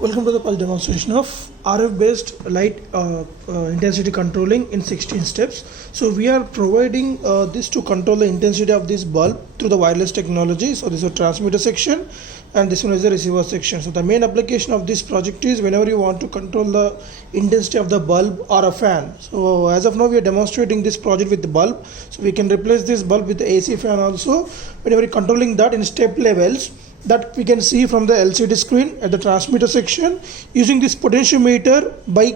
Welcome to the pulse demonstration of RF based light intensity controlling in 16 steps. So we are providing this to control the intensity of this bulb through the wireless technology. So this is a transmitter section and this one is the receiver section. So the main application of this project is whenever you want to control the intensity of the bulb or a fan. So as of now we are demonstrating this project with the bulb. So we can replace this bulb with the AC fan also whenever you're controlling that in step levels. That we can see from the LCD screen at the transmitter section. Using this potentiometer by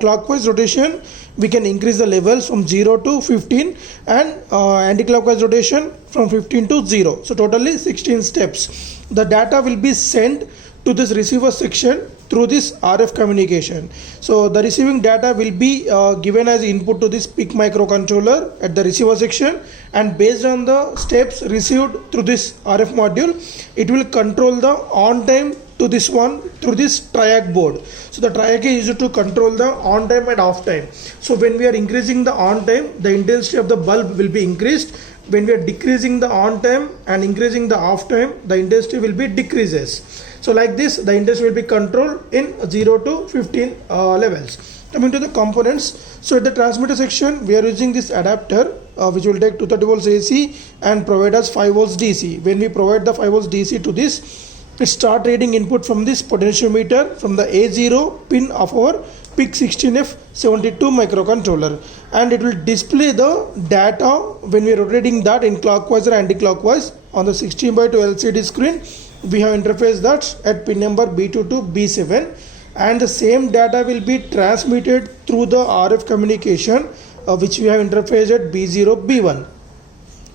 clockwise rotation, we can increase the levels from 0 to 15 and anti-clockwise rotation from 15 to 0. So totally 16 steps. The data will be sent to this receiver section through this RF communication. So the receiving data will be given as input to this PIC microcontroller at the receiver section, and based on the steps received through this RF module, it will control the on time to this one through this triac board. So the triac is used to control the on time and off time. So when we are increasing the on time, the intensity of the bulb will be increased. When we are decreasing the on time and increasing the off time, the intensity will be decreases. So like this, the intensity will be controlled in 0 to 15 levels. Coming to the components, so at the transmitter section, we are using this adapter which will take 230 volts AC and provide us 5 volts DC. When we provide the 5 volts DC to this, it start reading input from this potentiometer from the A0 pin of our PIC16F72 microcontroller, and it will display the data when we are rotating that in clockwise or anti-clockwise. On the 16:2 LCD screen, we have interfaced that at pin number B2 to B7, and the same data will be transmitted through the RF communication which we have interfaced at B0 B1.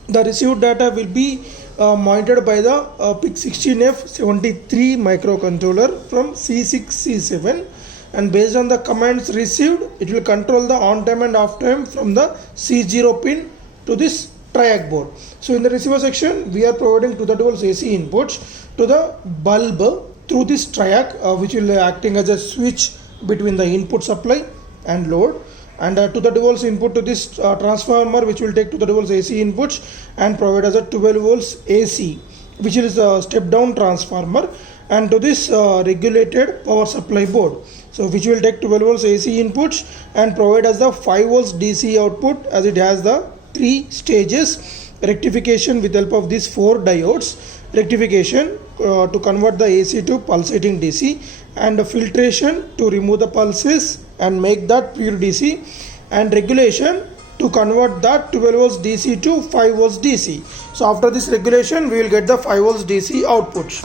The received data will be monitored by the PIC16F73 microcontroller from C6 C7, and based on the commands received, it will control the on time and off time from the C0 pin to this triac board. So in the receiver section, we are providing 230 volts AC inputs to the bulb through this triac which will be acting as a switch between the input supply and load, and 230 volts input to this transformer which will take 230 volts AC inputs and provide as a 12 volts AC, which is a step down transformer, and to this regulated power supply board, so which will take 12 volts AC inputs and provide as the 5 volts DC output, as it has the 3 stages: rectification with help of these 4 diodes, rectification to convert the AC to pulsating DC, and filtration to remove the pulses and make that pure DC, and regulation to convert that 12 volts DC to 5 volts DC. So after this regulation, we will get the 5 volts DC outputs.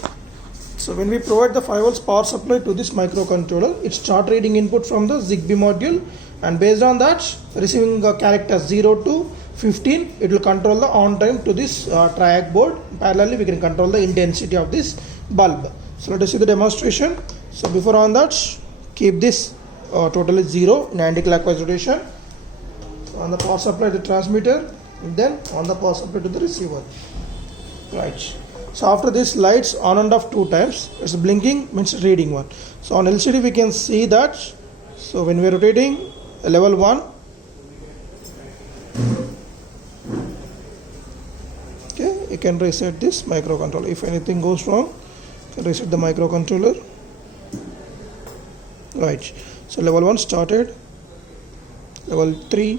So when we provide the 5 volts power supply to this microcontroller, it start reading input from the ZigBee module, and based on that, receiving a character 0 to 15, it will control the on time to this triac board. Parallelly, we can control the intensity of this bulb. So let us see the demonstration. So before on that, keep this totally 0 in anti-clockwise rotation. So on the power supply to the transmitter, and then on the power supply to the receiver. Right. So after this, lights on and off 2 times. It's blinking, means reading 1. So on LCD we can see that. So when we are rotating level 1, okay, you can reset this microcontroller. If anything goes wrong, you can reset the microcontroller. Right. So level 1 started. Level 3,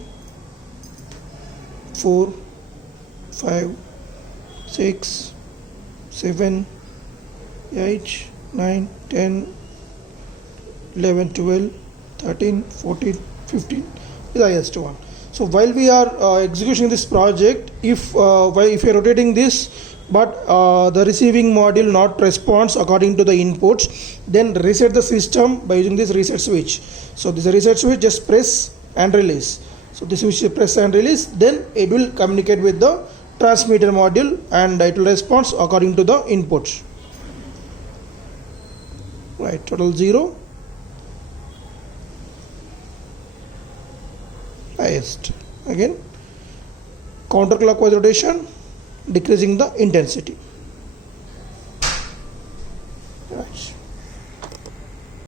4, 5, 6, 7, 8, 9, 10, 11, 12, 13, 14, 15 is the highest one. So while we are executing this project, if you are rotating this but the receiving module not responds according to the inputs, then reset the system by using this reset switch. So this reset switch, just press and release. So this switch press and release, then it will communicate with the transmitter module and it will respond according to the inputs. Right, total 0, highest. Again, counterclockwise rotation, decreasing the intensity.